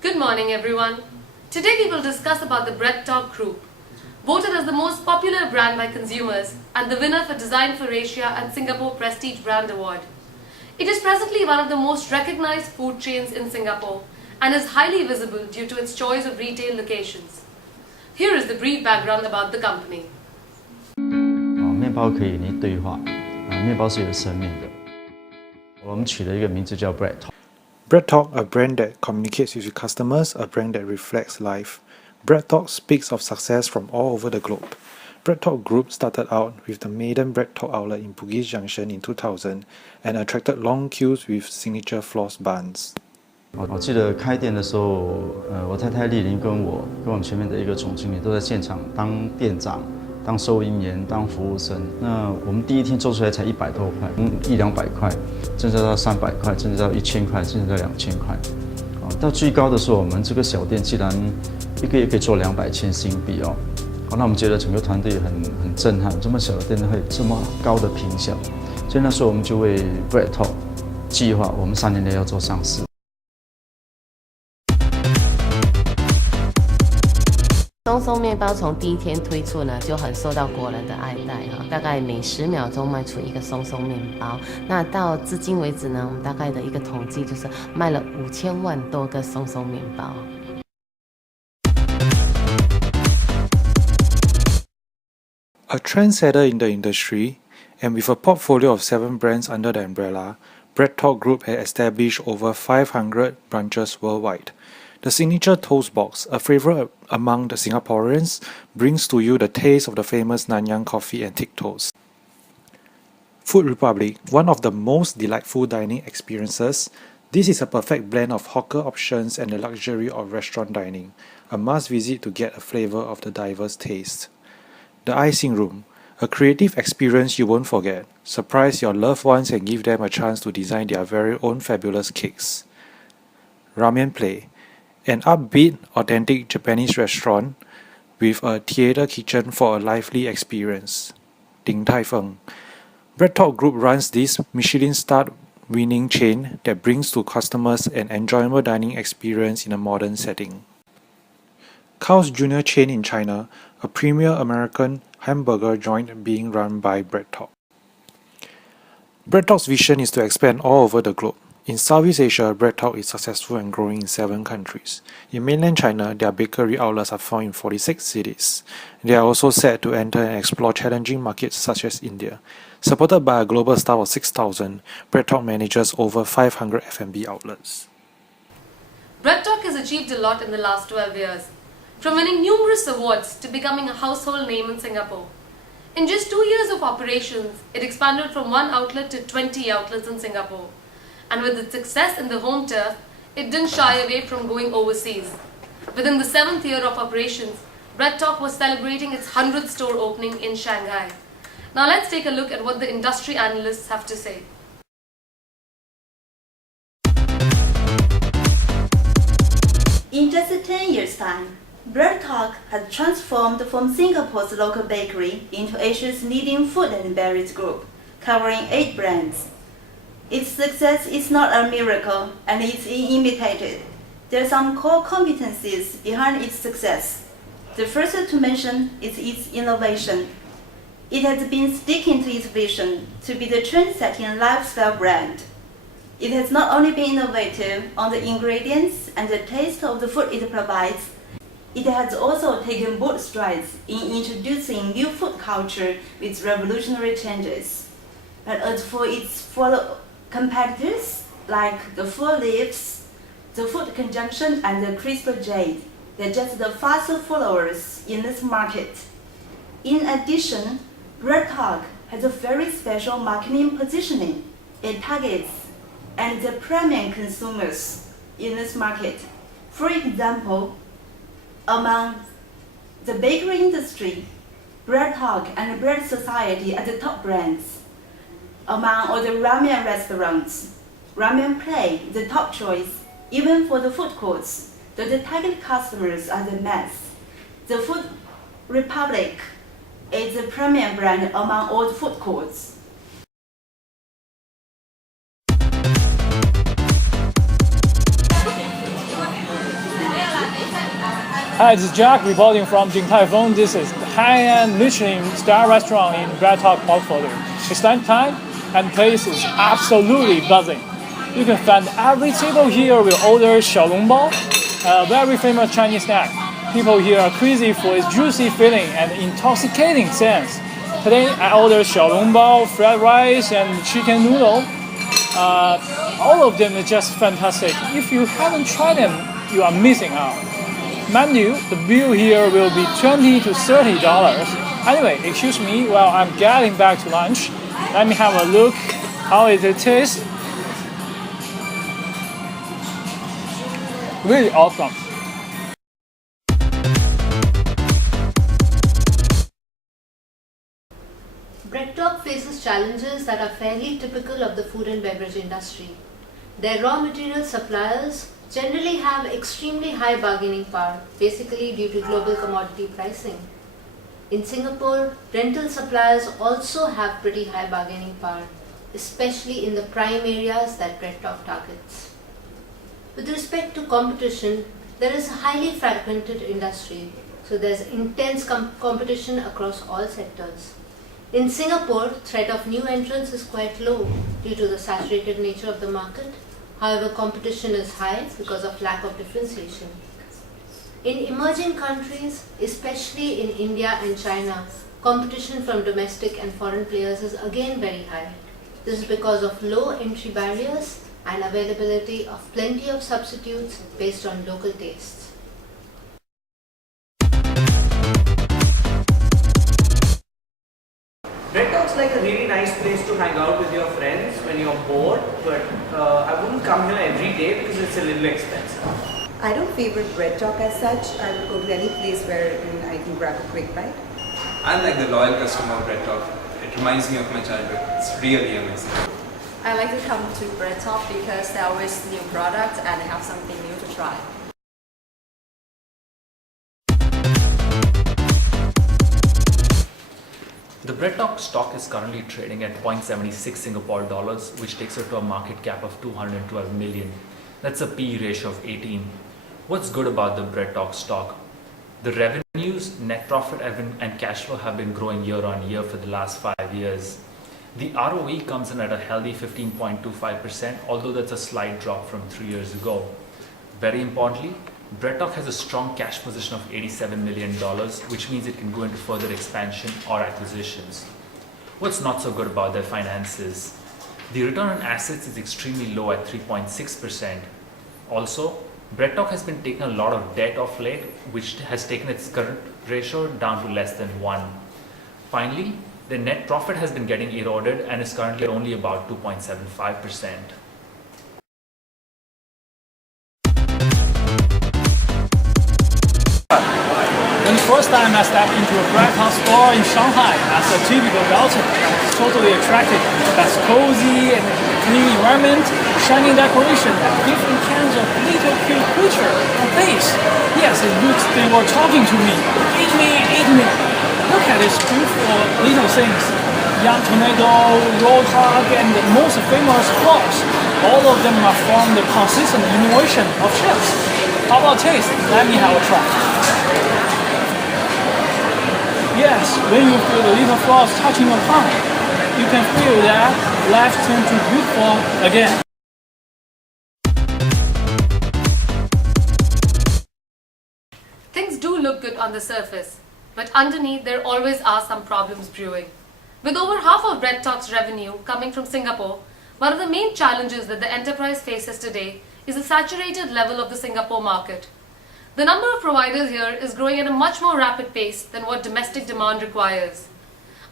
Good morning everyone. Today we will discuss about the BreadTalk Group, voted as the most popular brand by consumers and the winner for Design for Asia and Singapore Prestige Brand Award. It is presently one of the most recognized food chains in Singapore and is highly visible due to its choice of retail locations. Here is the brief background about the company. 面包可以与你对话，面包是有生命的。我们取了一个名字叫 BreadTalk。 BreadTalk, a brand that communicates with customers, a brand that reflects life. BreadTalk speaks of success from all over the globe. BreadTalk Group started out with the maiden BreadTalk outlet in Bugis Junction in 2000 and attracted long queues with signature floss buns. 我记得开店的时候，我太太丽玲跟我们前面的一个总经理都在现场当店长、当收银员、当服务生。那我们第一天做出来才100多块，100-200块，甚至到300块，甚至到1000块，甚至到2000块。到最高的时候，我们这个小店竟然一个月可以做200千新币哦。那我们觉得整个团队很震撼，这么小的店会有这么高的评效。所以那时候我们就为 BreadTalk 计划，我们3年内要做上市。松松面包从第一天推出呢，就很受到国人的爱戴哈，大概每10秒钟卖出一个松松面包。那到至今为止呢，我们大概的一个统计就是卖了5000万多个松松面包。A trendsetter in the industry, and with a portfolio of 7 brands under the umbrella, BreadTalk Group has established over 500 branches worldwide. The signature toast box, a favorite among the Singaporeans, brings to you the taste of the famous Nanyang coffee and thick toast. Food Republic, one of the most delightful dining experiences, this is a perfect blend of hawker options and the luxury of restaurant dining, a must visit to get a flavor of the diverse taste. The Icing Room, a creative experience you won't forget. Surprise your loved ones and give them a chance to design their very own fabulous cakes. Ramen Play, an upbeat, authentic Japanese restaurant with a theater kitchen for a lively experience. Din Tai Fung. BreadTalk Group runs this Michelin-starred winning chain that brings to customers an enjoyable dining experience in a modern setting. Carl's Jr. chain in China, a premier American hamburger joint being run by BreadTalk. BreadTalk's vision is to expand all over the globe. In Southeast Asia, BreadTalk is successful and growing in 7 countries. In mainland China, their bakery outlets are found in 46 cities. They are also set to enter and explore challenging markets such as India. Supported by a global staff of 6,000, BreadTalk manages over 500 F&B outlets. BreadTalk has achieved a lot in the last 12 years, from winning numerous awards to becoming a household name in Singapore. In just 2 years of operations, it expanded from 1 outlet to 20 outlets in Singapore. And with its success in the home turf, it didn't shy away from going overseas. Within the 7th year of operations, BreadTalk was celebrating its 100th store opening in Shanghai. Now let's take a look at what the industry analysts have to say. In just 10 years' time, BreadTalk has transformed from Singapore's local bakery into Asia's leading food and beverage group, covering 8 brands. Its success is not a miracle and it's imitated. There are some core competencies behind its success. The first to mention is its innovation. It has been sticking to its vision to be the trend-setting lifestyle brand. It has not only been innovative on the ingredients and the taste of the food it provides, it has also taken bold strides in introducing new food culture with revolutionary changes. But as for its fellow competitors like the Four Leaves, the Food Conjunction and the Crystal Jade, they're just the fast followers in this market. In addition, BreadTalk has a very special marketing positioning. It targets and the premium consumers in this market. For example, among the bakery industry, BreadTalk and Bread Society are the top brands. Among all the ramen restaurants, Ramen Play is the top choice, even for the food courts, though the target customers are the mass. The Food Republic is the premium brand among all the food courts. Hi, this is Jack reporting from Din Tai Fung. This is the high-end Michelin star restaurant in Bread Talk portfolio. It's lunchtime and the place is absolutely buzzing. You can find every table here will order xiaolongbao, a very famous Chinese snack. People here are crazy for its juicy feeling and intoxicating sense. Today I ordered xiaolongbao, fried rice, and chicken noodle. All of them are just fantastic. If you haven't tried them, you are missing out. Mind you, the bill here will be $20 to $30. Anyway, excuse me while I'm getting back to lunch. Let me have a look how it tastes. Really awesome. Bread Talk faces challenges that are fairly typical of the food and beverage industry. Their raw material suppliers generally have extremely high bargaining power, basically due to global commodity pricing. In Singapore, rental suppliers also have pretty high bargaining power, especially in the prime areas that Bread Talk targets. With respect to competition, there is a highly fragmented industry, so there's intense competition across all sectors. In Singapore, threat of new entrants is quite low due to the saturated nature of the market. However, competition is high because of lack of differentiation. In emerging countries, especially in India and China, competition from domestic and foreign players is again very high. This is because of low entry barriers and availability of plenty of substitutes based on local tastes. Bread Talk's like a really nice place to hang out with your friends when you're bored, but I wouldn't come here every day because it's a little expensive. I don't favor Bread Talk as such. I would go to any place where I can grab a quick bite. I'm like the loyal customer of Bread Talk. It reminds me of my childhood. It's really amazing. I like to come to Bread Talk because there are always new products and they have something new to try. The Bread Talk stock is currently trading at 0.76 Singapore dollars, which takes it to a market cap of 212 million. That's a PE ratio of 18. What's good about the Bread Talk stock? The revenues, net profit and cash flow have been growing year on year for the last 5 years. The ROE comes in at a healthy 15.25%, although that's a slight drop from 3 years ago. Very importantly, Bread Talk has a strong cash position of $87 million, which means it can go into further expansion or acquisitions. What's not so good about their finances? The return on assets is extremely low at 3.6%. Also, Bread Talk has been taking a lot of debt of late, which has taken its current ratio down to less than 1. Finally, the net profit has been getting eroded and is currently only about 2.75%. When the first time I stepped into a Bread Talk store in Shanghai as a typical Belgian, I was totally attracted by its cozy and clean environment, shining decoration, and different kinds of little cute creatures on face. Yes, it looks they were talking to me. Eat me, eat me. Look at these beautiful little things. Young tomato, roadhog, and the most famous frogs. All of them are from the consistent innovation of chefs. How about taste? Let me have a try. Yes, when you feel the little frogs touching your tongue, you can feel that life turns to beautiful again. Things do look good on the surface, but underneath there always are some problems brewing. With over half of Bread Talk's revenue coming from Singapore, one of the main challenges that the enterprise faces today is the saturated level of the Singapore market. The number of providers here is growing at a much more rapid pace than what domestic demand requires.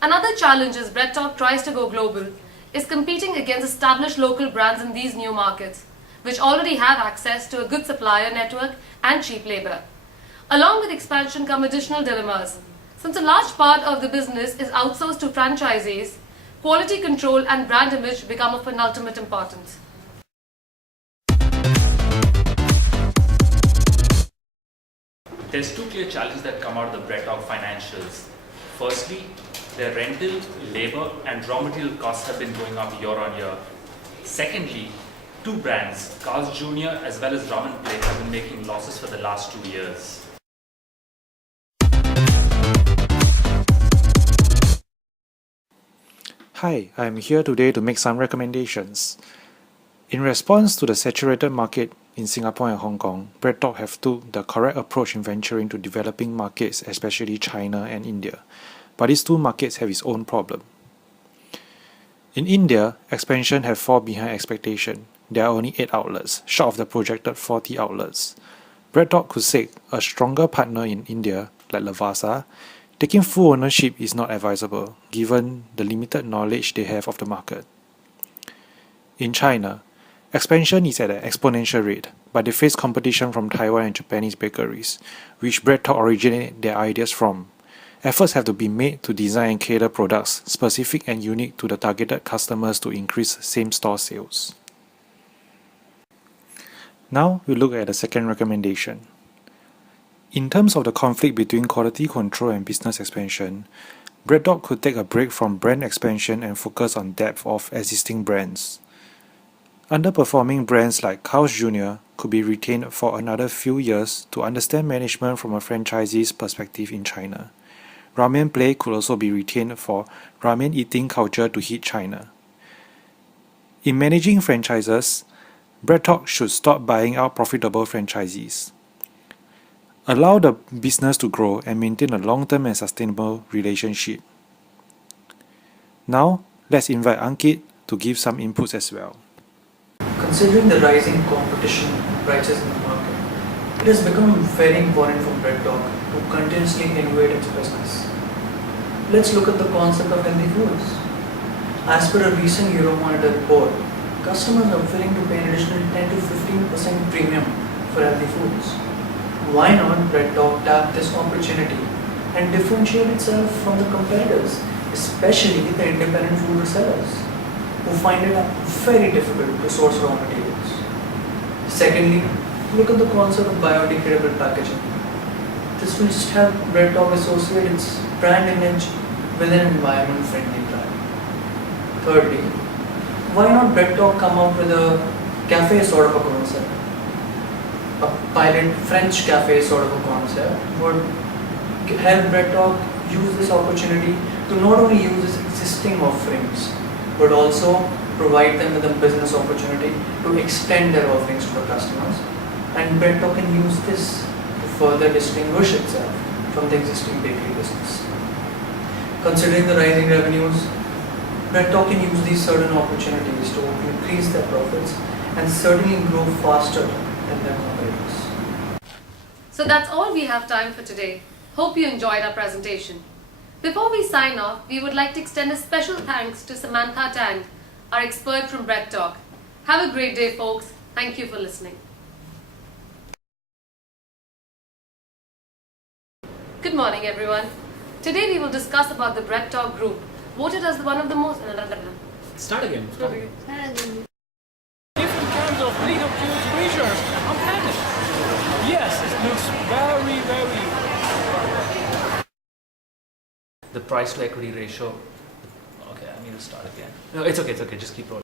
Another challenge as Bread Talk tries to go global is competing against established local brands in these new markets, which already have access to a good supplier network and cheap labor. Along with expansion come additional dilemmas. Since a large part of the business is outsourced to franchisees, quality control and brand image become of penultimate importance. There's two clear challenges that come out of the Bread Talk financials. Firstly, their rental, labor, and raw material costs have been going up year on year. Secondly, two brands, Carl's Jr. as well as Ramen Plate, have been making losses for the last 2 years. Hi, I am here today to make some recommendations. In response to the saturated market in Singapore and Hong Kong, BreadTalk have took the correct approach in venturing to developing markets, especially China and India. But these two markets have its own problem. In India, expansion have fallen behind expectation. There are only 8 outlets, short of the projected 40 outlets. BreadTalk could seek a stronger partner in India, like Lavazza. Taking full ownership is not advisable, given the limited knowledge they have of the market. In China, expansion is at an exponential rate, but they face competition from Taiwan and Japanese bakeries, which BreadTalk originate their ideas from. Efforts have to be made to design and cater products specific and unique to the targeted customers to increase same-store sales. Now we look at the second recommendation. In terms of the conflict between quality control and business expansion, BreadTalk could take a break from brand expansion and focus on depth of existing brands. Underperforming brands like Carl's Jr. could be retained for another few years to understand management from a franchisee's perspective in China. Ramen Play could also be retained for ramen eating culture to hit China. In managing franchises, BreadTalk should stop buying out profitable franchisees. Allow the business to grow and maintain a long-term and sustainable relationship. Now, let's invite Ankit to give some inputs as well. Considering the rising competition prices in the market, it has become very important for BreadTalk to continuously innovate its business. Let's look at the concept of healthy foods. As per a recent Euromonitor report, customers are willing to pay an additional 10 to 15% premium for healthy foods. Why not BreadTalk tap this opportunity and differentiate itself from the competitors, especially the independent food resellers, who find it very difficult to source raw materials? Secondly, look at the concept of biodegradable packaging. This will just help BreadTalk associate its brand image with an environment-friendly brand. Thirdly, why not BreadTalk come up with a cafe sort of a concept? A pilot French cafe sort of a concept would help BreadTalk use this opportunity to not only use its existing offerings, but also provide them with a business opportunity to extend their offerings to the customers. And BreadTalk can use this to further distinguish itself from the existing bakery business. Considering the rising revenues, BreadTalk can use these certain opportunities to increase their profits and certainly grow faster than their competitors. So that's all we have time for today. Hope you enjoyed our presentation. Before we sign off, we would like to extend a special thanks to Samantha Tang, our expert from BreadTalk. Have a great day, folks. Thank you for listening. Good morning, everyone. Today we will discuss about the BreadTalk group, voted as one of the most... Start again. Different kinds of little cute creatures on planet. Yes, it looks very, very... The price to equity ratio. Okay, I need to start again. No, it's okay, just keep rolling.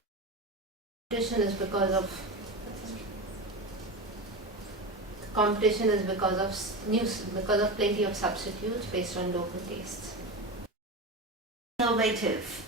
competition is because of plenty of substitutes based on local tastes. Innovative.